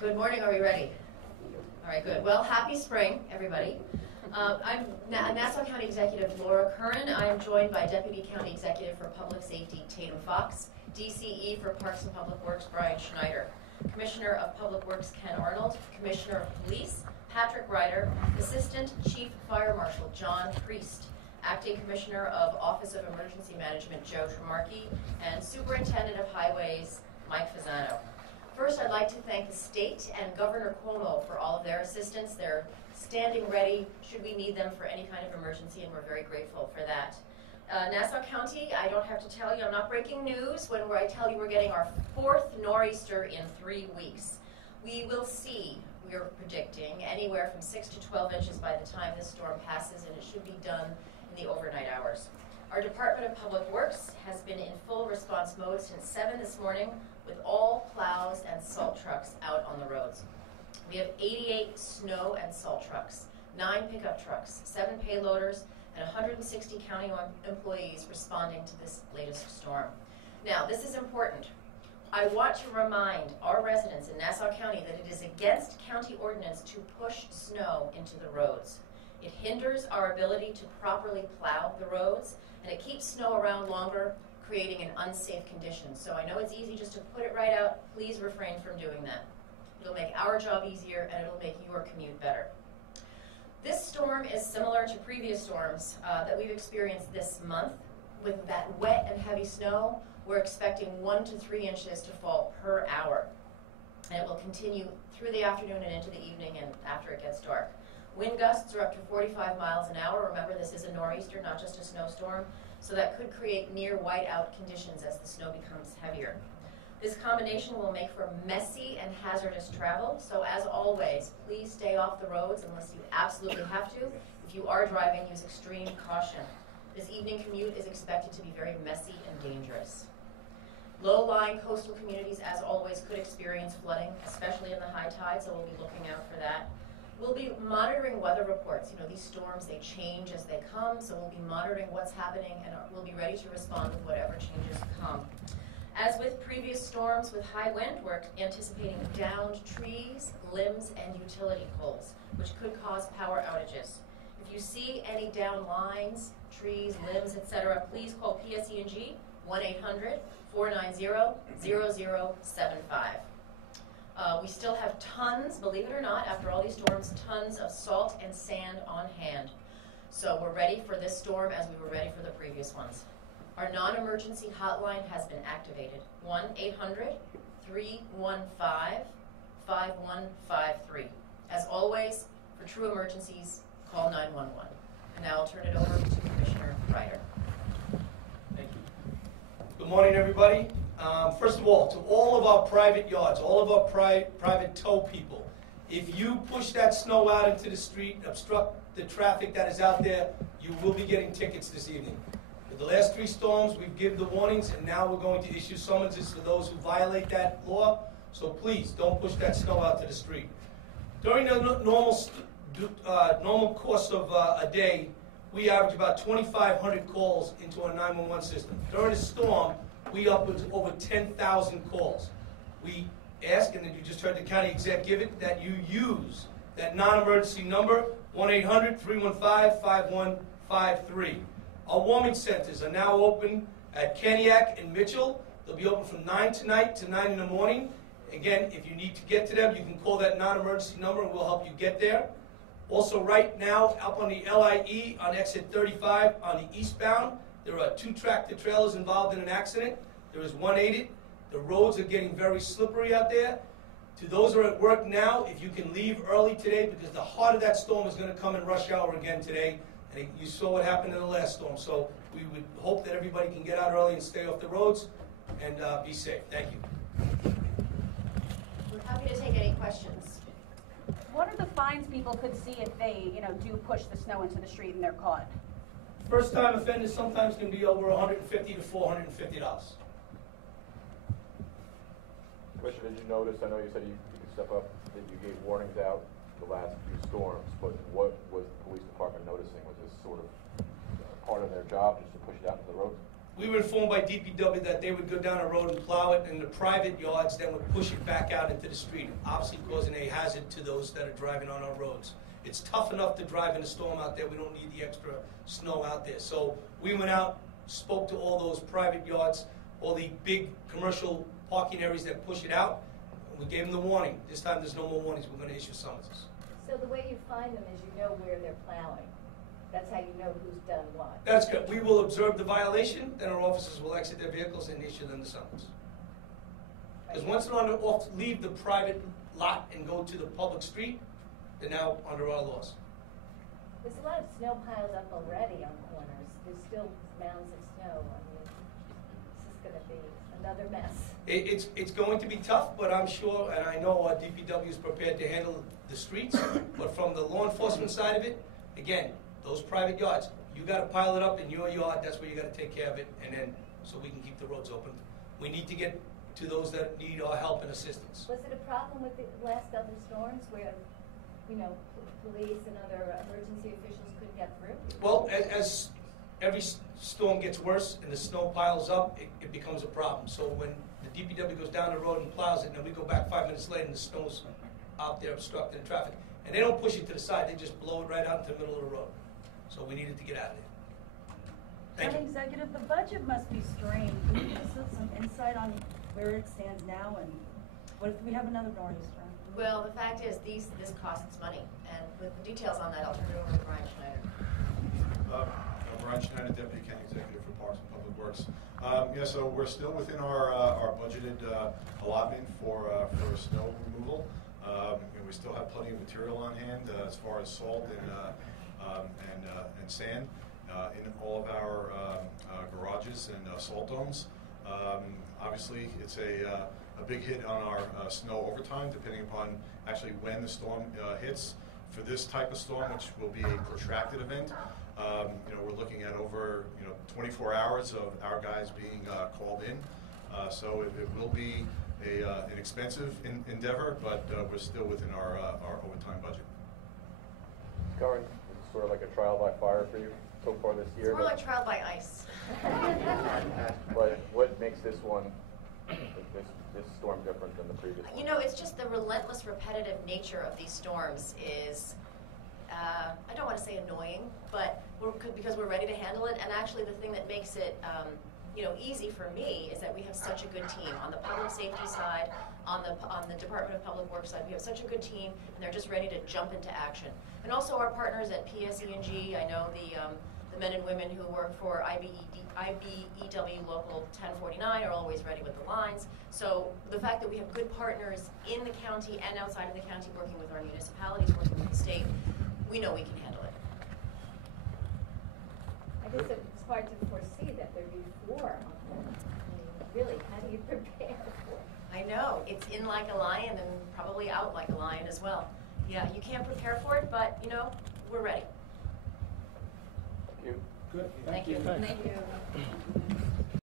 Good morning, are we ready? All right, good. Well, happy spring, everybody. I'm Nassau County Executive Laura Curran. I am joined by Deputy County Executive for Public Safety, Tatum Fox, DCE for Parks and Public Works, Brian Schneider, Commissioner of Public Works, Ken Arnold, Commissioner of Police, Patrick Ryder, Assistant Chief Fire Marshal, John Priest, Acting Commissioner of Office of Emergency Management, Joe Tremarchi, and Superintendent of Highways, Mike Fasano. First, I'd like to thank the state and Governor Cuomo for all of their assistance. They're standing ready should we need them for any kind of emergency, and we're very grateful for that. Nassau County, I don't have to tell you, I'm not breaking news when I tell you we're getting our 4th nor'easter in 3 weeks. We will see, we're predicting, anywhere from 6 to 12 inches by the time this storm passes, and it should be done in the overnight hours. Our Department of Public Works has been in full response mode since 7 this morning with all plows and salt trucks out on the roads. We have 88 snow and salt trucks, 9 pickup trucks, 7 payloaders, and 160 county employees responding to this latest storm. Now, this is important. I want to remind our residents in Nassau County that it is against county ordinance to push snow into the roads. It hinders our ability to properly plow the roads, and it keeps snow around longer, creating an unsafe condition. So I know it's easy just to put it right out. Please refrain from doing that. It'll make our job easier, and it'll make your commute better. This storm is similar to previous storms that we've experienced this month. With that wet and heavy snow, we're expecting 1 to 3 inches to fall per hour. And it will continue through the afternoon and into the evening and after it gets dark. Wind gusts are up to 45 miles an hour. Remember, this is a nor'easter, not just a snowstorm. So that could create near whiteout conditions as the snow becomes heavier. This combination will make for messy and hazardous travel. So as always, please stay off the roads unless you absolutely have to. If you are driving, use extreme caution. This evening commute is expected to be very messy and dangerous. Low-lying coastal communities, as always, could experience flooding, especially in the high tide, so we'll be looking out for that. We'll be monitoring weather reports. You know, these storms, they change as they come, so we'll be monitoring what's happening, and we'll be ready to respond with whatever changes come. As with previous storms with high wind, we're anticipating downed trees, limbs, and utility poles, which could cause power outages. If you see any downed lines, trees, limbs, etc., please call PSE&G 1-800-490-0075. We still have tons, believe it or not, after all these storms, tons of salt and sand on hand. So we're ready for this storm as we were ready for the previous ones. Our non-emergency hotline has been activated, 1-800-315-5153. As always, for true emergencies, call 911. And now I'll turn it over to Commissioner Ryder. Thank you. Good morning, everybody. First of all, to all of our private yards, all of our private tow people, if you push that snow out into the street, obstruct the traffic that is out there, you will be getting tickets this evening. For the last 3 storms, we've given the warnings, and now we're going to issue summonses for those who violate that law. So please, don't push that snow out to the street. During the normal course of a day, we average about 2,500 calls into our 911 system. During a storm, we up to over 10,000 calls. We ask, and you just heard the county exec give it, that you use that non-emergency number, 1-800-315-5153. Our warming centers are now open at Kaniak and Mitchell. They'll be open from 9 tonight to 9 in the morning. Again, if you need to get to them, you can call that non-emergency number and we'll help you get there. Also, right now, up on the LIE on exit 35 on the eastbound, there are 2 tractor trailers involved in an accident. There is 1 aided. The roads are getting very slippery out there. To those who are at work now, if you can leave early today, because the heart of that storm is going to come in rush hour again today. And you saw what happened in the last storm. So we would hope that everybody can get out early and stay off the roads and be safe. Thank you. We're happy to take any questions. What are the fines people could see if they, do push the snow into the street and they're caught? First-time offenders sometimes can be over $150 to $450. Commissioner, did you notice, I know you said you could step up, that you gave warnings out the last few storms, but what was the police department noticing? Was this sort of part of their job, just to push it out into the roads? we were informed by DPW that they would go down the road and plow it, and the private yards then would push it back out into the street, obviously causing a hazard to those that are driving on our roads. It's tough enough to drive in a storm out there. We don't need the extra snow out there. So we went out, spoke to all those private yards, all the big commercial parking areas that push it out. We gave them the warning. This time there's no more warnings. We're going to issue summonses. So the way you find them is you know where they're plowing. That's how you know who's done what. That's good. We will observe the violation, then our officers will exit their vehicles and issue them the summons. Because once they're leave the private lot and go to the public street, they're now under our laws. There's a lot of snow piled up already on corners. There's still mounds of snow. I mean, this is going to be another mess. It's going to be tough, but I'm sure, and I know our DPW is prepared to handle the streets, but from the law enforcement side of it, again, those private yards, you got to pile it up in your yard. That's where you got to take care of it, and then so we can keep the roads open. We need to get to those that need our help and assistance. Was it a problem with the last other storms where, you know, police and other emergency officials couldn't get through? Well, as every storm gets worse and the snow piles up, it becomes a problem. So when the DPW goes down the road and plows it, and then we go back 5 minutes later and the snow's out there obstructing traffic. And they don't push it to the side, they just blow it right out into the middle of the road. So we needed to get out of there. Thank you. Executive, the budget must be strained. Can you give us some insight on where it stands now, and what if we have another nor'easter? Well, the fact is, this costs money, and with the details on that, I'll turn it over to Brian Schneider. Brian Schneider, Deputy County Executive for Parks and Public Works. Yeah, so we're still within our budgeted allotment for snow removal. We still have plenty of material on hand as far as salt and sand in all of our garages and salt domes. Obviously, it's a big hit on our snow overtime, depending upon actually when the storm hits. For this type of storm, which will be a protracted event, we're looking at over 24 hours of our guys being called in. So it will be an expensive endeavor, but we're still within our overtime budget. Curran, this is sort of like a trial by fire for you so far this year. It's more like trial by ice. But what makes this one, this storm different than the previous one? You know, it's just the relentless, repetitive nature of these storms is, I don't want to say annoying, but because we're ready to handle it. And actually, the thing that makes it, easy for me is that we have such a good team on the public safety side, on the Department of Public Works side. We have such a good team, and they're just ready to jump into action. And also our partners at PSE&G. I know the men and women who work for IBEW Local 1049 are always ready with the lines. So the fact that we have good partners in the county and outside of the county, working with our municipalities, working with the state, we know we can handle it. I guess it's hard to foresee that there'd be 4 on them. I mean, really, how do you prepare for it? I know, it's in like a lion and probably out like a lion as well. Yeah, you can't prepare for it, but we're ready. Thank you. Good. Thank you. Thank you.